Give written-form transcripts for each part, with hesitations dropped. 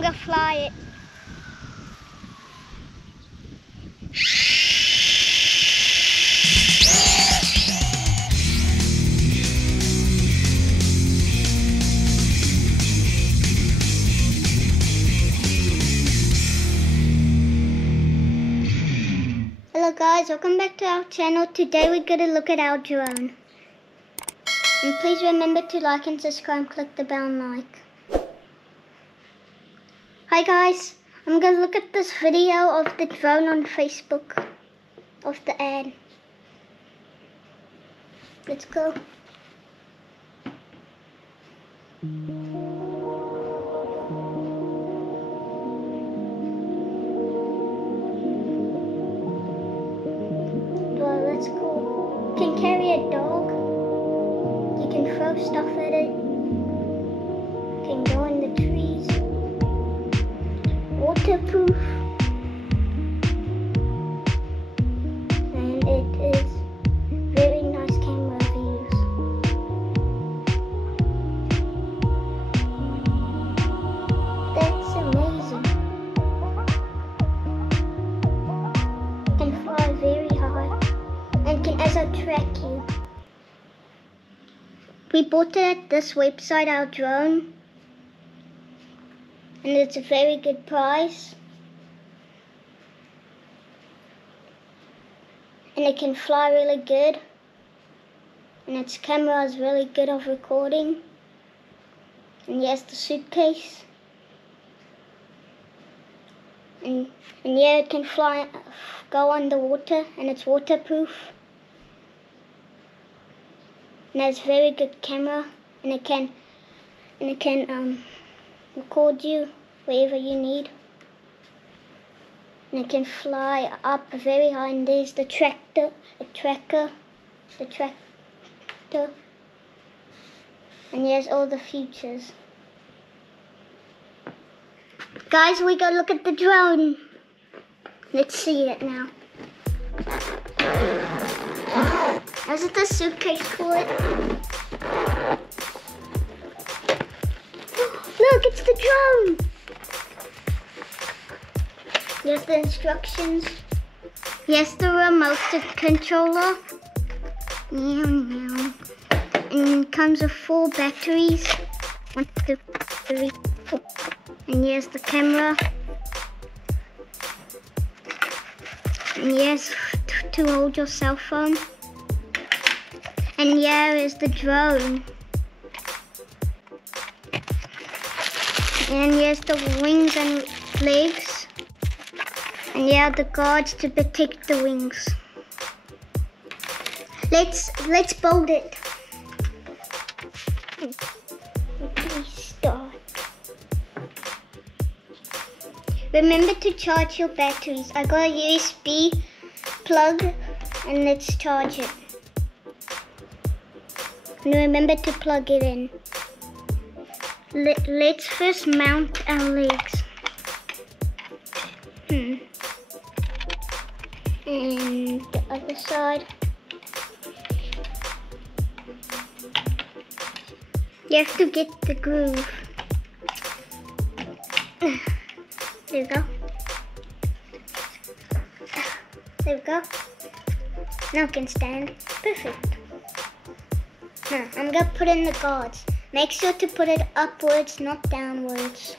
I'm gonna fly it. Hello guys, welcome back to our channel. Today we're going to look at our drone. And please remember to like and subscribe, click the bell and like. Hi guys, I'm going to look at this video of the drone on Facebook, of the ad. Let's go. Wow, that's cool. You can carry a dog. You can throw stuff at it. You can go in the trees. Waterproof. And it is very nice camera views. That's amazing. You can fly very high. And can also track you. We bought it at this website, our drone, and it's a very good price. And it can fly really good, and its camera is really good of recording. And here's the suitcase. And yeah, it can fly, go underwater, and it's waterproof. And it has very good camera, and it can record you wherever you need. And it can fly up very high. And there's the tracker. And here's all the features. Guys, we go look at the drone. Let's see it now. Is it the suitcase for it? Look, it's the drone. Here's the instructions. Here's the remote controller. And it comes with 4 batteries. 1, 2, 3, 4. And here's the camera. And here's to hold your cell phone. And here is the drone. And here's the wings and legs. And here are the guards to protect the wings. Let's build it. Please start. Remember to charge your batteries. I got a USB plug and let's charge it. And remember to plug it in. Let's first mount our legs. And the other side. You have to get the groove. There we go. There we go. Now it can stand. Perfect. Now, I'm going to put in the guards. Make sure to put it upwards, not downwards.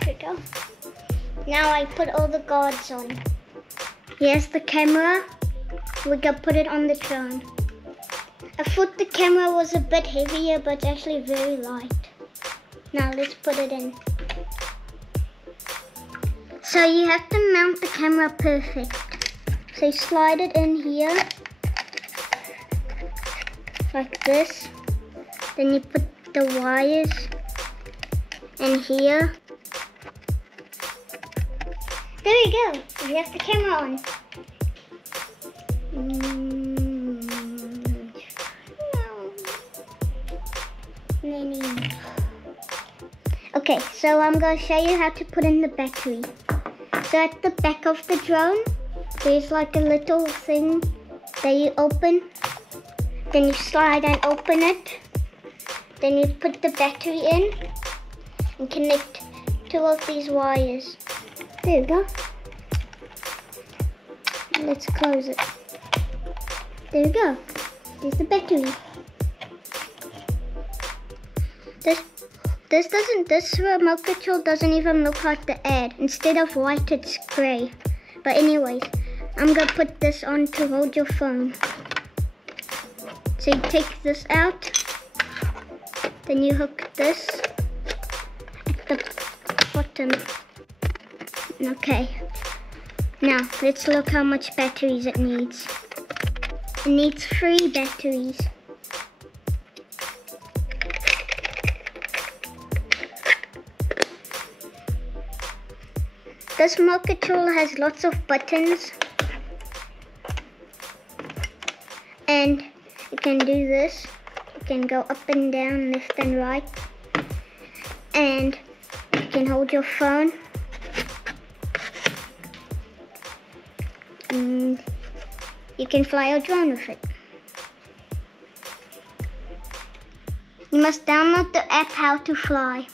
There we go. Now I put all the guards on. Here's the camera. We're going to put it on the drone. I thought the camera was a bit heavier, but it's actually very light. Now let's put it in. So you have to mount the camera perfect. So you slide it in here, like this. Then you put the wires in here. There we go. You have the camera on. Okay, so I'm going to show you how to put in the battery. So at the back of the drone, there's like a little thing that you open. Then you slide and open it. Then you put the battery in and connect 2 of these wires. There we go. Let's close it. There we go. There's the battery. This remote control doesn't even look like the ad. Instead of white, it's grey. But anyways, I'm gonna put this on to hold your phone. So you take this out, then you hook this at the bottom. Okay. Now let's look how much batteries it needs. It needs 3 batteries. This remote control has lots of buttons, and you can do this. You can go up and down, left and right, and you can hold your phone. And you can fly a drone with it. You must download the app How to Fly.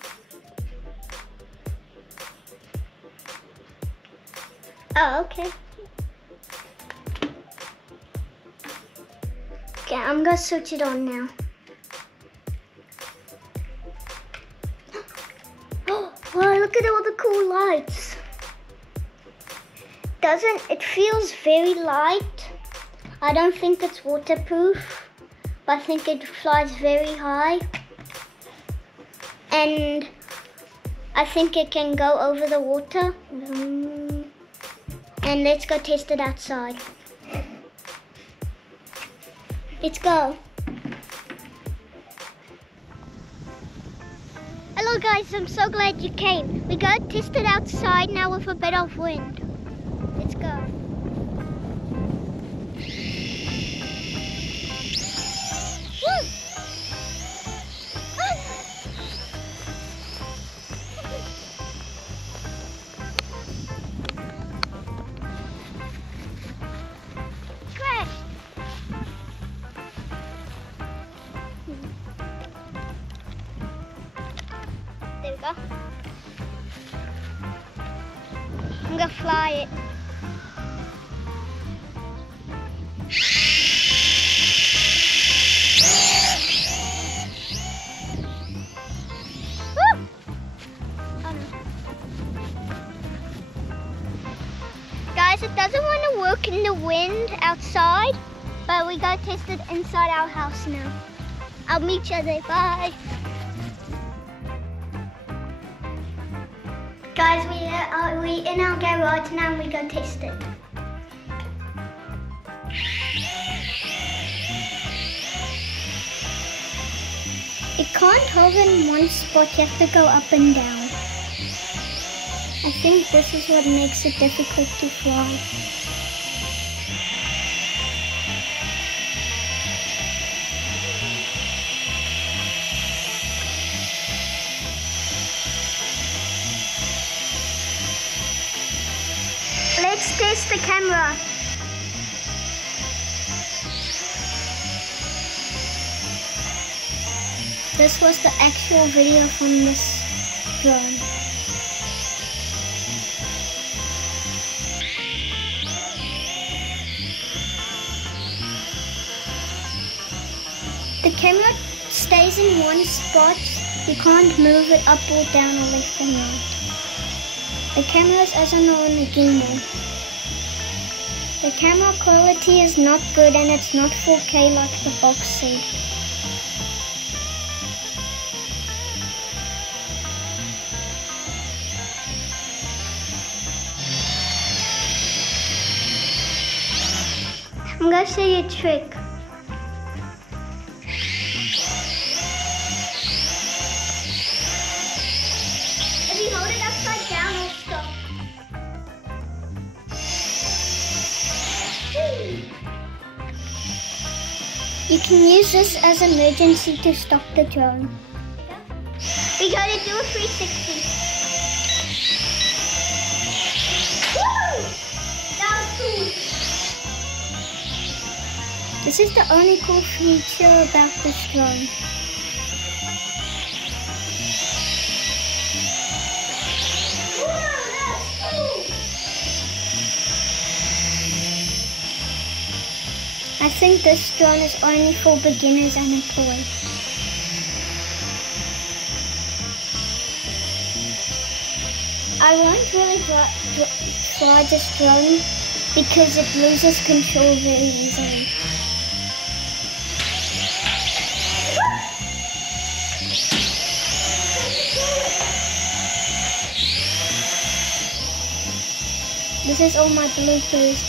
Oh, okay. Okay, I'm gonna switch it on now. Oh, wow, look at all the cool lights. It feels very light. I don't think it's waterproof, but I think it flies very high. And I think it can go over the water. And let's go test it outside. Let's go. Hello guys, I'm so glad you came. We go test it outside now with a bit of wind. Let's go. Woo! There we go. I'm gonna fly it. Woo! Oh no. Guys, it doesn't want to work in the wind outside, but we gotta test it inside our house now. I'll meet you there. Bye. Guys, we in our garage now and we go test it. It can't hover in one spot, you have to go up and down. I think this is what makes it difficult to fly. Let's test the camera. This was the actual video from this drone. The camera stays in one spot. You can't move it up or down or left and right. The camera is as on a gimbal. The camera quality is not good and it's not 4K like the box said. I'm gonna show you a trick. If you hold it upside down, it'll stop. You can use this as emergency to stop the drone. We gotta do a 360. Woo! That was cool. This is the only cool feature about this drone. I think this drone is only for beginners and a toy. I won't really fly this drone because it loses control very easily. This is all my bloopers.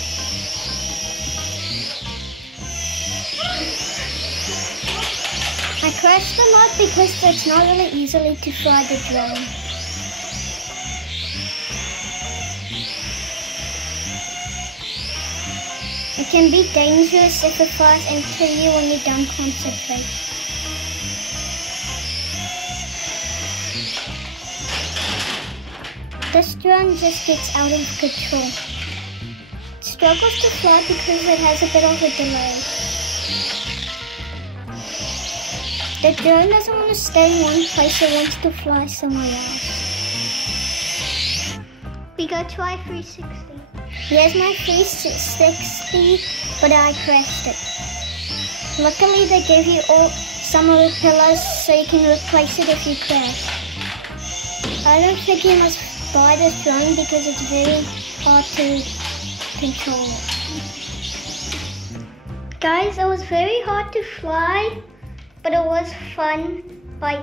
I crashed them out because it's not really easily to fly the drone. It can be dangerous if it flies into you when you don't concentrate. This drone just gets out of control. It struggles to fly because it has a bit of a delay. The drone doesn't want to stay in one place, it wants to fly somewhere else. We go try 360. Here's my 360, but I crashed it. Luckily they give you some of the pillars so you can replace it if you crash. I don't think you must buy this drone because it's very hard to control. Guys, it was very hard to fly, but it was fun by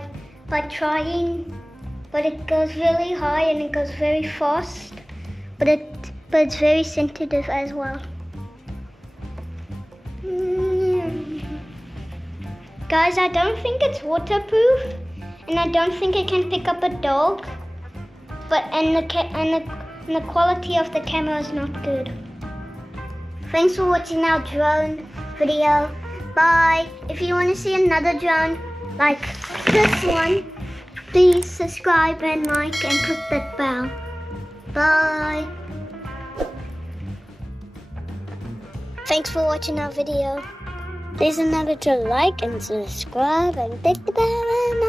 trying. But it goes really high and it goes very fast, but it's very sensitive as well. Guys, I don't think it's waterproof, and I don't think it can pick up a dog. And the quality of the camera is not good. Thanks for watching our drone video. Bye. If you want to see another drone like this one, please subscribe and like and click that bell. Bye. Thanks for watching our video. Please remember to like and subscribe and click the bell.